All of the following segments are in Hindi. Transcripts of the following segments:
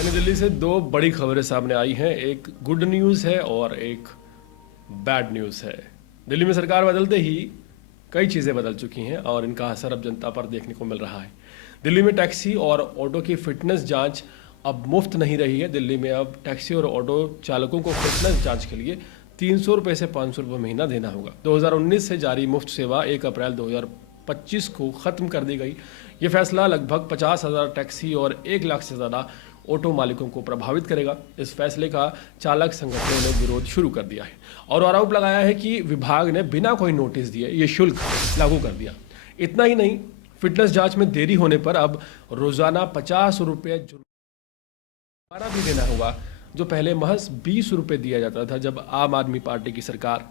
नई दिल्ली से दो बड़ी खबरें सामने आई हैं। एक गुड न्यूज़ है और एक बैड न्यूज़ है। दिल्ली में सरकार बदलते ही कई चीज़ें बदल चुकी हैं और इनका असर अब जनता पर देखने को मिल रहा है। दिल्ली में टैक्सी और ऑटो की फिटनेस जांच अब मुफ्त नहीं रही है। दिल्ली में अब टैक्सी और ऑटो चालकों को फिटनेस जांच के लिए 300 रुपये से 500 रुपये महीना देना होगा। 2019 से जारी मुफ्त सेवा 1 अप्रैल 2025 को ख़त्म कर दी गई। ये फैसला लगभग 50,000 टैक्सी और 1 लाख से ज़्यादा ऑटो मालिकों को प्रभावित करेगा। इस फैसले का चालक संगठनों ने विरोध शुरू कर दिया है और आरोप लगाया है कि विभाग ने बिना कोई नोटिस दिए ये शुल्क लागू कर दिया। इतना ही नहीं, फिटनेस जांच में देरी होने पर अब रोजाना 50 रुपये जुर्माना भी देना होगा, जो पहले महज 20 रुपये दिया जाता था जब आम आदमी पार्टी की सरकार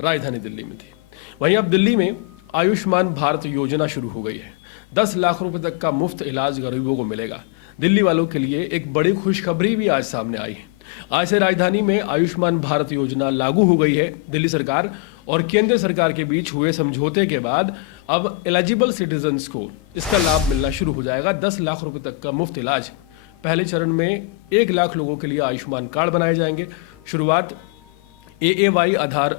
राजधानी दिल्ली में थी। वहीं अब दिल्ली में आयुष्मान भारत योजना शुरू हो गई है। 10 लाख रुपए तक का मुफ्त इलाज गरीबों को मिलेगा। दिल्ली वालों के लिए एक बड़ी खुशखबरी भी आज सामने आई है। आज से राजधानी में आयुष्मान भारत योजना लागू हो गई है। दिल्ली सरकार और केंद्र सरकार के बीच हुए समझौते के बाद अब एलिजिबल सिटीजन्स को इसका लाभ मिलना शुरू हो जाएगा। 10 लाख रुपए तक का मुफ्त इलाज। पहले चरण में 1 लाख लोगों के लिए आयुष्मान कार्ड बनाए जाएंगे। शुरुआत AAY आधार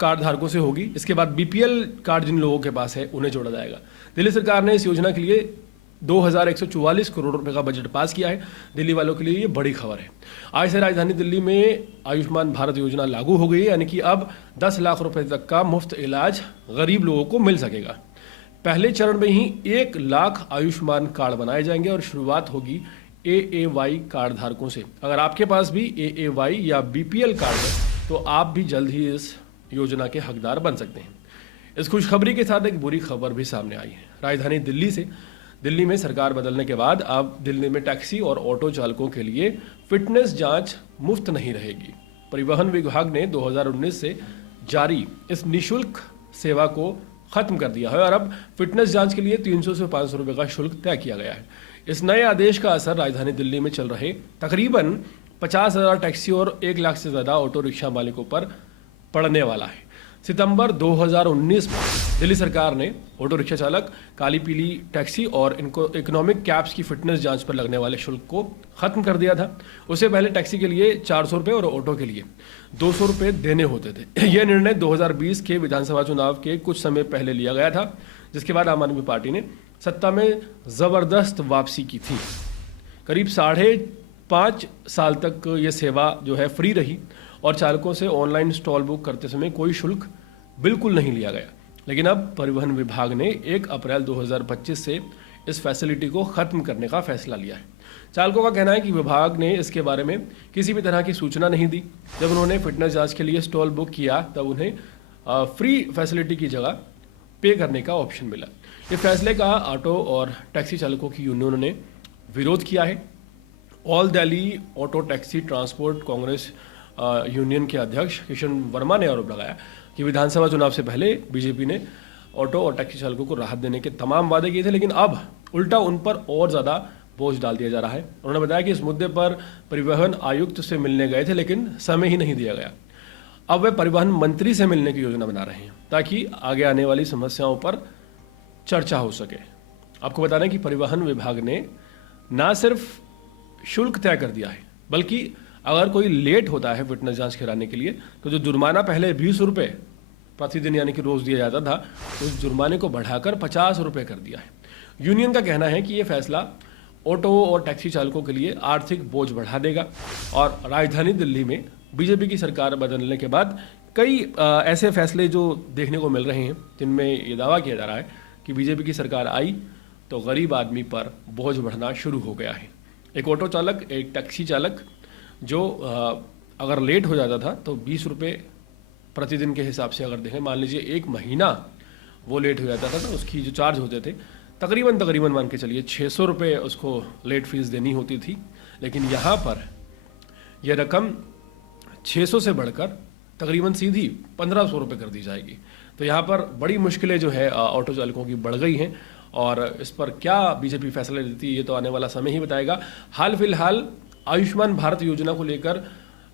कार्ड धारकों से होगी। इसके बाद BPL कार्ड जिन लोगों के पास है उन्हें जोड़ा जाएगा। दिल्ली सरकार ने इस योजना के लिए 2144 करोड़ रुपए का बजट पास किया है। दिल्ली वालों के लिए ये बड़ी खबर है। आज से राजधानी दिल्ली में आयुष्मान भारत योजना लागू हो गई है, यानी कि अब 10 लाख रुपए तक का मुफ्त इलाज गरीब लोगों को मिल सकेगा। पहले चरण में ही 1 लाख आयुष्मान कार्ड बनाए जाएंगे और शुरुआत होगी AAY कार्ड धारकों से। अगर आपके पास भी AAY या BPL कार्ड है तो आप भी जल्द ही इस योजना के हकदार बन सकते हैं। इस खुशखबरी के साथ एक बुरी खबर भी सामने आई है। राजधानी दिल्ली में सरकार बदलने के बाद अब दिल्ली में टैक्सी और ऑटो चालकों के लिए फिटनेस जांच मुफ्त नहीं रहेगी। परिवहन विभाग ने 2019 से जारी इस निःशुल्क सेवा को खत्म कर दिया है और अब फिटनेस जांच के लिए 300 से 500 रुपये का शुल्क तय किया गया है। इस नए आदेश का असर राजधानी दिल्ली में चल रहे तकरीबन 50,000 टैक्सी और 1 लाख से ज़्यादा ऑटो रिक्शा मालिकों पर पड़ने वाला है। सितंबर 2019 में दिल्ली सरकार ने ऑटो रिक्शा चालक, काली पीली टैक्सी और इनको इकोनॉमिक कैब्स की फिटनेस जांच पर लगने वाले शुल्क को खत्म कर दिया था। उससे पहले टैक्सी के लिए 400 रुपये और ऑटो के लिए 200 रुपये देने होते थे। यह निर्णय 2020 के विधानसभा चुनाव के कुछ समय पहले लिया गया था, जिसके बाद आम आदमी पार्टी ने सत्ता में ज़बरदस्त वापसी की थी। करीब 5.5 साल तक ये सेवा जो है फ्री रही और चालकों से ऑनलाइन स्टॉल बुक करते समय कोई शुल्क बिल्कुल नहीं लिया गया। लेकिन अब परिवहन विभाग ने 1 अप्रैल 2025 से इस फैसिलिटी को ख़त्म करने का फैसला लिया है। चालकों का कहना है कि विभाग ने इसके बारे में किसी भी तरह की सूचना नहीं दी। जब उन्होंने फिटनेस जांच के लिए स्टॉल बुक किया तब उन्हें फ्री फैसिलिटी की जगह पे करने का ऑप्शन मिला। इस फैसले का ऑटो और टैक्सी चालकों की यूनियनों ने विरोध किया है। All Delhi auto taxi transport Congress union के अध्यक्ष किशन वर्मा ने आरोप लगाया कि विधानसभा चुनाव से पहले बीजेपी ने ऑटो और टैक्सी चालकों को राहत देने के तमाम वादे किए थे, लेकिन अब उल्टा उन पर और ज़्यादा बोझ डाल दिया जा रहा है। उन्होंने बताया कि इस मुद्दे पर परिवहन आयुक्त से मिलने गए थे, लेकिन समय ही नहीं दिया गया। अब वे परिवहन मंत्री से मिलने की योजना बना रहे हैं ताकि आगे आने वाली समस्याओं पर चर्चा हो सके। आपको बता दें कि परिवहन विभाग ने ना सिर्फ शुल्क तय कर दिया है, बल्कि अगर कोई लेट होता है फिटनेस जांच कराने के लिए तो जो जुर्माना पहले 20 रुपये प्रतिदिन यानी कि रोज़ दिया जाता था, उस जुर्माने को बढ़ाकर 50 रुपये कर दिया है। यूनियन का कहना है कि ये फैसला ऑटो और टैक्सी चालकों के लिए आर्थिक बोझ बढ़ा देगा और राजधानी दिल्ली में बीजेपी की सरकार बदलने के बाद कई ऐसे फैसले जो देखने को मिल रहे हैं जिनमें ये दावा किया जा रहा है कि बीजेपी की सरकार आई तो गरीब आदमी पर बोझ बढ़ना शुरू हो गया है। एक ऑटो चालक, एक टैक्सी चालक जो अगर लेट हो जाता था तो 20 रुपये प्रतिदिन के हिसाब से अगर देखें, मान लीजिए 1 महीना वो लेट हो जाता था तो उसकी जो चार्ज होते थे तकरीबन मान के चलिए 600 रुपये उसको लेट फीस देनी होती थी। लेकिन यहाँ पर यह रकम 600 से बढ़कर तकरीबन सीधी 1500 रुपये कर दी जाएगी। तो यहाँ पर बड़ी मुश्किलें जो है ऑटो चालकों की बढ़ गई हैं और इस पर क्या बीजेपी फैसला लेती है ये तो आने वाला समय ही बताएगा। हाल फिलहाल आयुष्मान भारत योजना को लेकर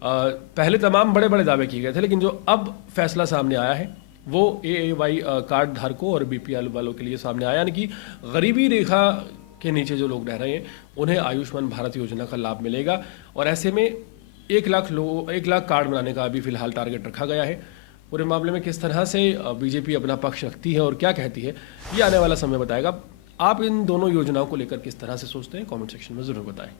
पहले तमाम बड़े बड़े दावे किए गए थे, लेकिन जो अब फैसला सामने आया है वो AAY कार्ड धारकों और BPL वालों के लिए सामने आया, यानी कि गरीबी रेखा के नीचे जो लोग रह रहे हैं उन्हें आयुष्मान भारत योजना का लाभ मिलेगा। और ऐसे में 1 लाख कार्ड बनाने का अभी फिलहाल टारगेट रखा गया है। पूरे मामले में किस तरह से बीजेपी अपना पक्ष रखती है और क्या कहती है, ये आने वाला समय बताएगा। आप इन दोनों योजनाओं को लेकर किस तरह से सोचते हैं, कमेंट सेक्शन में ज़रूर बताएं।